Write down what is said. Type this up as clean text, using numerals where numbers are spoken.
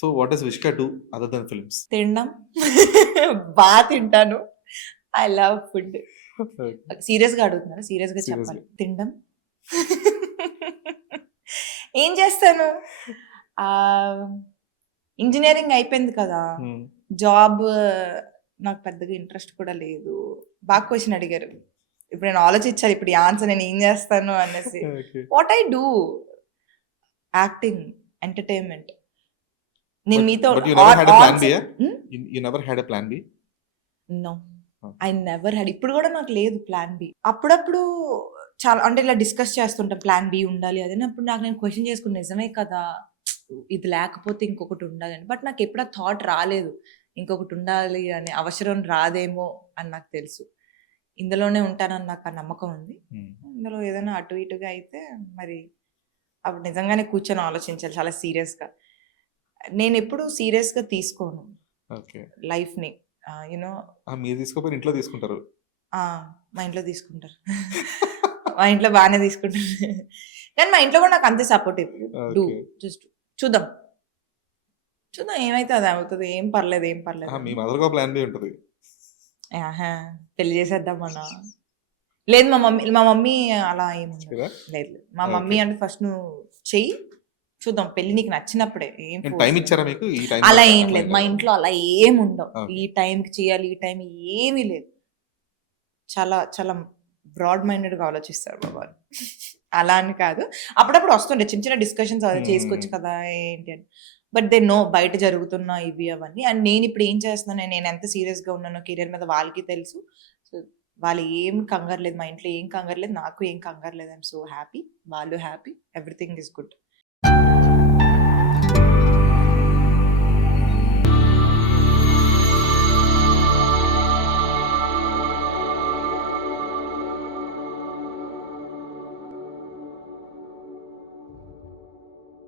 So what does Vishka do other then films? తినడం బాగా తింటాను. I love food. సీరియస్గా అడుగుతున్నారా? సీరియస్గా చెప్పాలి. తినడం ఏం చేస్తాను, ఇంజనీరింగ్ అయిపోయింది కదా, జాబ్ నాకు పెద్దగా ఇంట్రెస్ట్ కూడా లేదు. బాగా క్వశ్చన్ అడిగారు. ఇప్పుడు నేను ఆలోచించాలి, ఇప్పుడు ఈ ఆన్సర్ నేను ఏం చేస్తాను అనేసి. What I do, acting, entertainment. నేను మీతో నో, ఐ నెవర్ హ్యాడ్. ఇప్పుడు కూడా నాకు లేదు ప్లాన్ బి. అప్పుడప్పుడు చాలా అంటే ఇలా డిస్కస్ చేస్తుంటాం, ప్లాన్ బి ఉండాలి అది. అప్పుడు నాకు నేను క్వశ్చన్ చేసుకుని, నిజమే కదా, ఇది లేకపోతే ఇంకొకటి ఉండాలని. బట్ నాకు ఎప్పుడు ఆ థాట్ రాలేదు, ఇంకొకటి ఉండాలి అనే అవసరం రాదేమో అని నాకు తెలుసు. ఇందులోనే ఉంటానని నాకు ఆ నమ్మకం ఉంది. ఇందులో ఏదైనా అటు ఇటుగా అయితే మరి అప్పుడు నిజంగానే కూర్చొని ఆలోచించాలి చాలా సీరియస్గా. నేను ఎప్పుడు సీరియస్గా తీసుకోను లైఫ్ని. యూనో మీరు తీసుకోపోయి ఇంట్లో తీసుకుంటారు. మా ఇంట్లో తీసుకుంటారు. మా ఇంట్లో బాగానే తీసుకుంటారు. కానీ మా ఇంట్లో కూడా నాకు అంతే సపోర్టివ్. డూ, జస్ట్ చూద్దాం చూద్దాం ఏమైతే అది అవుతుంది, ఏం పర్లేదు ఏం పర్లేదు. మీ మదర్‌గా ప్లాన్ బి ఉంటది. పెళ్లి చేసేద్దాం అన్న. లేదు, మా మమ్మీ అలా ఏముండదు. లేదు, మా మమ్మీ అంటే ఫస్ట్ నువ్వు చెయ్యి, చూద్దాం, పెళ్లి నీకు నచ్చినప్పుడే. ఏం టైం ఇచ్చారా మీకు? ఈ టైం అలా ఏం లేదు మా ఇంట్లో, అలా ఏం ఉండవు. ఈ టైంకి చేయాలి, ఈ టైం ఏమీ లేదు. చాలా చాలా బ్రాడ్ మైండెడ్గా ఆలోచిస్తారు బాబా. అలా అని కాదు, అప్పుడప్పుడు వస్తుండే చిన్న చిన్న డిస్కషన్స్, అది చేసుకోవచ్చు కదా ఏంటి అని. బట్ దే నో బయట జరుగుతున్న ఇవి అవన్నీ. అండ్ నేను ఇప్పుడు ఏం చేస్తున్నాను, నేను ఎంత సీరియస్గా ఉన్నానో కెరియర్ మీద వాళ్ళకి తెలుసు. సో వాళ్ళు ఏం కంగారు లేదు, మా ఇంట్లో ఏం కంగారు లేదు, నాకు ఏం కంగారు లేదు. ఐఎమ్ సో హ్యాపీ, వాళ్ళు హ్యాపీ, ఎవ్రీథింగ్ ఈస్ గుడ్.